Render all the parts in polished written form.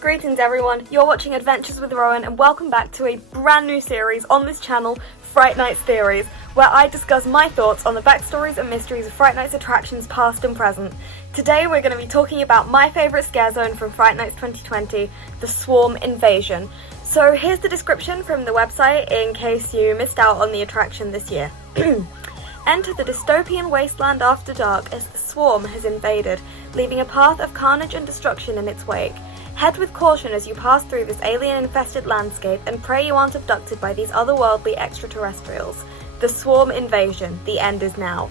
Greetings everyone, you're watching Adventures with Rowan and welcome back to a brand new series on this channel, Fright Night's Theories, where I discuss my thoughts on the backstories and mysteries of Fright Night's attractions past and present. Today we're going to be talking about my favourite scare zone from Fright Nights 2020, the Swarm Invasion. So here's the description from the website in case you missed out on the attraction this year. Enter the dystopian wasteland after dark as the swarm has invaded, leaving a path of carnage and destruction in its wake. Head with caution as you pass through this alien-infested landscape and pray you aren't abducted by these otherworldly extraterrestrials. The Swarm Invasion. The end is now.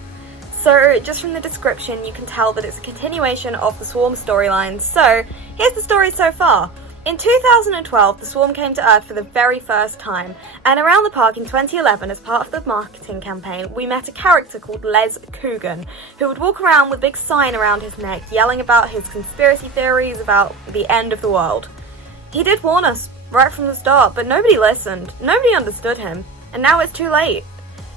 So, just from the description, you can tell that it's a continuation of the Swarm storyline. So, here's the story so far. In 2012, the Swarm came to Earth for the very first time, and around the park in 2011, as part of the marketing campaign, we met a character called Les Coogan, who would walk around with a big sign around his neck, yelling about his conspiracy theories about the end of the world. He did warn us right from the start, but nobody listened, nobody understood him, and now it's too late.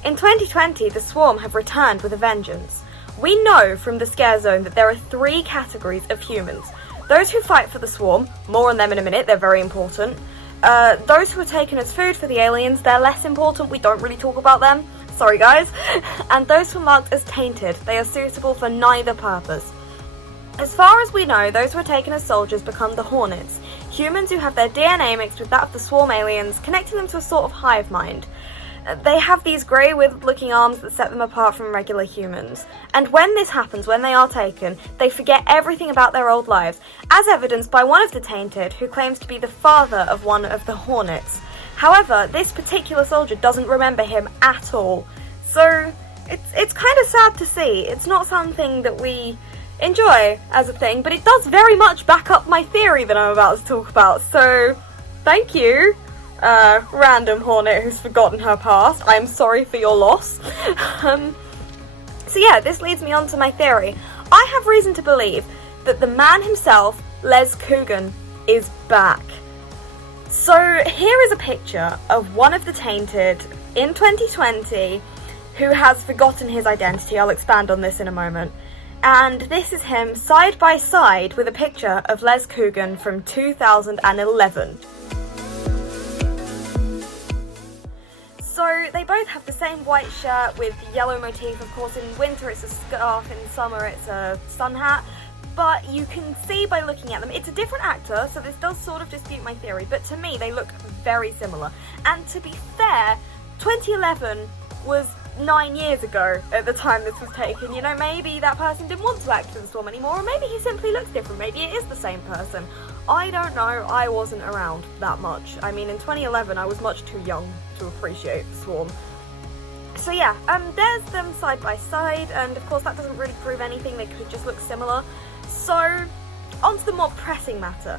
In 2020, the Swarm have returned with a vengeance. We know from the Scare Zone that there are three categories of humans. Those who fight for the Swarm, more on them in a minute, they're very important. Those who are taken as food for the aliens, they're less important, we don't really talk about them. Sorry guys. And those who are marked as tainted, they are suitable for neither purpose. As far as we know, those who are taken as soldiers become the Hornets, humans who have their DNA mixed with that of the Swarm aliens, connecting them to a sort of hive mind. They have these grey withered looking arms that set them apart from regular humans. And when this happens, when they are taken, they forget everything about their old lives, as evidenced by one of the tainted, who claims to be the father of one of the Hornets. However, this particular soldier doesn't remember him at all. So, it's kind of sad to see. It's not something that we enjoy as a thing, but it does very much back up my theory that I'm about to talk about. So, thank you. Random Hornet who's forgotten her past. I'm sorry for your loss. So yeah, this leads me on to my theory. I have reason to believe that the man himself, Les Coogan, is back. So here is a picture of one of the tainted in 2020 who has forgotten his identity. I'll expand on this in a moment. And this is him side by side with a picture of Les Coogan from 2011. So they both have the same white shirt with the yellow motif. Of course, in winter it's a scarf, in summer it's a sun hat. But you can see by looking at them, it's a different actor, so this does sort of dispute my theory. But to me, they look very similar. And to be fair, 2011 was 9 years ago at the time this was taken. You know, maybe that person didn't want to act for the Swarm anymore, or maybe he simply looks different. Maybe it is the same person. I don't know, I wasn't around that much. I mean, in 2011, I was much too young to appreciate the Swarm. So yeah, there's them side by side, and of course that doesn't really prove anything, they could just look similar. So, on to the more pressing matter.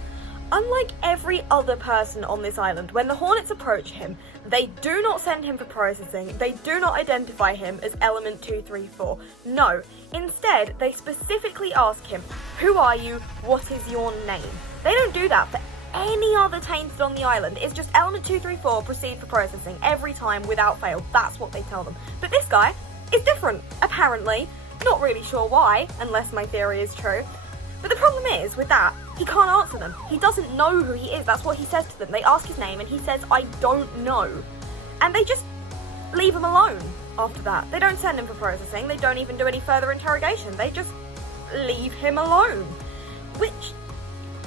Unlike every other person on this island, when the Hornets approach him, they do not send him for processing, they do not identify him as Element 234. No, instead, they specifically ask him, who are you, what is your name? They don't do that for any other tainted on the island. It's just Element 234, proceed for processing, every time without fail. That's what they tell them. But this guy is different, apparently. Not really sure why, unless my theory is true. But the problem is, with that, he can't answer them. He doesn't know who he is. That's what he says to them. They ask his name and he says, I don't know. And they just leave him alone after that. They don't send him for processing. They don't even do any further interrogation. They just leave him alone. Which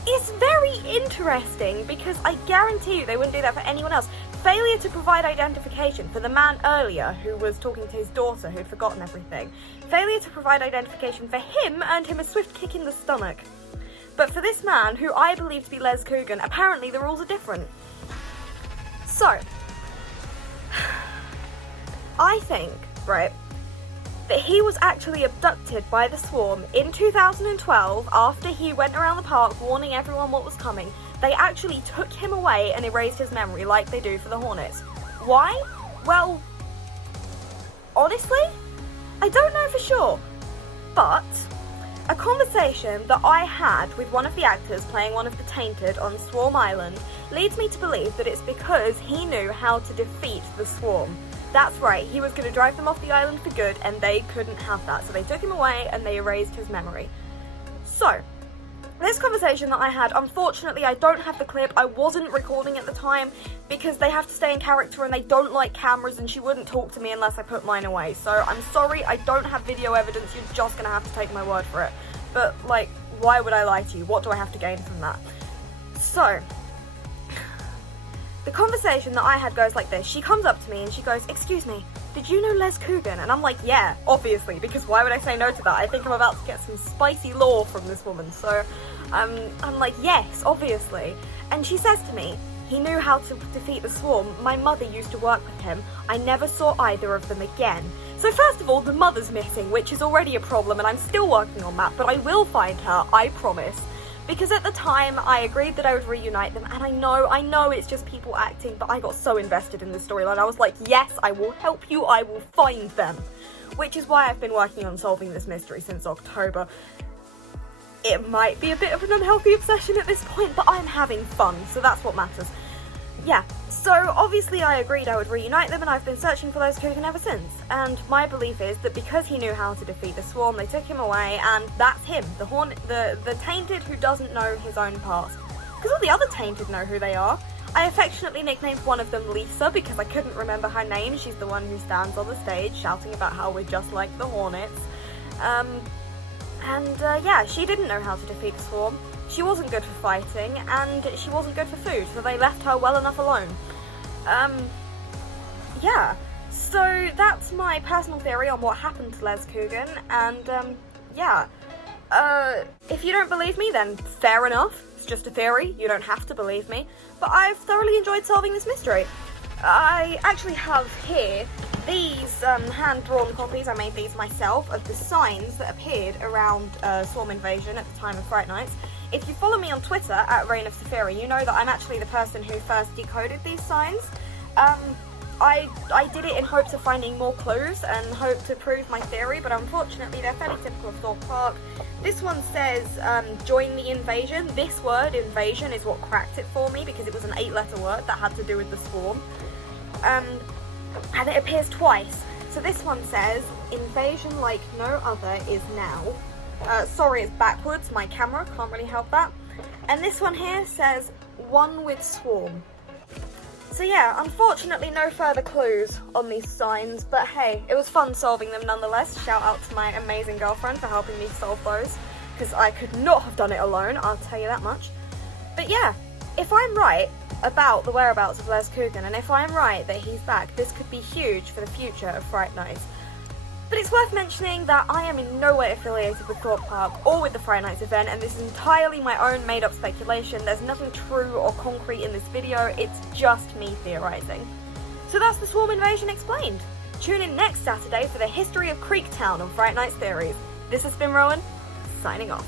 is very interesting because I guarantee you they wouldn't do that for anyone else. Failure to provide identification for the man earlier who was talking to his daughter who'd forgotten everything. Failure to provide identification for him earned him a swift kick in the stomach. But for this man, who I believe to be Les Coogan, apparently the rules are different. So, I think, right, that he was actually abducted by the Swarm in 2012 after he went around the park warning everyone what was coming. They actually took him away and erased his memory like they do for the Hornets. Why? Well, honestly, I don't know for sure. But a conversation that I had with one of the actors playing one of the Tainted on Swarm Island leads me to believe that it's because he knew how to defeat the Swarm. That's right, he was going to drive them off the island for good and they couldn't have that. So they took him away and they erased his memory. So, This conversation that I had, unfortunately I don't have the clip. I wasn't recording at the time because they have to stay in character and they don't like cameras, and she wouldn't talk to me unless I put mine away. So I'm sorry, I don't have video evidence. You're just gonna have to take my word for it. But like, why would I lie to you? What do I have to gain from that? So the conversation that I had goes like this. She comes up to me and she goes, "Excuse me, did you know Les Coogan?" And I'm like, yeah, obviously, because why would I say no to that? I think I'm about to get some spicy lore from this woman. So I'm like, yes, obviously. And she says to me, "He knew how to defeat the Swarm. My mother used to work with him. I never saw either of them again." So first of all, the mother's missing, which is already a problem, and I'm still working on that, but I will find her, I promise. Because at the time, I agreed that I would reunite them, and I know it's just people acting, but I got so invested in this storyline. I was like, yes, I will help you, I will find them. Which is why I've been working on solving this mystery since October. It might be a bit of an unhealthy obsession at this point, but I'm having fun, so that's what matters. Yeah, so obviously I agreed I would reunite them, and I've been searching for Les Coogan ever since. And my belief is that because he knew how to defeat the Swarm, they took him away, and that's him, the Tainted who doesn't know his own past. Because all the other Tainted know who they are. I affectionately nicknamed one of them Lisa because I couldn't remember her name. She's the one who stands on the stage shouting about how we're just like the Hornets. Yeah, she didn't know how to defeat the Swarm. She wasn't good for fighting, and she wasn't good for food, so they left her well enough alone. Yeah. So that's my personal theory on what happened to Les Coogan, and, yeah. If you don't believe me, then fair enough. It's just a theory, you don't have to believe me. But I've thoroughly enjoyed solving this mystery. I actually have here these hand-drawn copies, I made these myself, of the signs that appeared around Swarm Invasion at the time of Fright Nights. If you follow me on Twitter, at Reign of Saphira, you know that I'm actually the person who first decoded these signs. I did it in hopes of finding more clues and hope to prove my theory, but unfortunately they're fairly typical of Thorpe Park. This one says, join the invasion. This word, invasion, is what cracked it for me because it was an 8-letter word that had to do with the Swarm. And it appears twice. So this one says, invasion like no other is now. Sorry, it's backwards, my camera, can't really help that. And this one here says, one with Swarm. So yeah, unfortunately no further clues on these signs, but hey, it was fun solving them nonetheless. Shout out to my amazing girlfriend for helping me solve those, because I could not have done it alone, I'll tell you that much. But yeah, if I'm right about the whereabouts of Les Coogan, and if I'm right that he's back, this could be huge for the future of Fright Nights. But it's worth mentioning that I am in no way affiliated with Thorpe Park or with the Fright Nights event, and this is entirely my own made-up speculation. There's nothing true or concrete in this video, it's just me theorising. So that's the Swarm Invasion explained. Tune in next Saturday for the history of Creektown on Fright Nights Theories. This has been Rowan, signing off.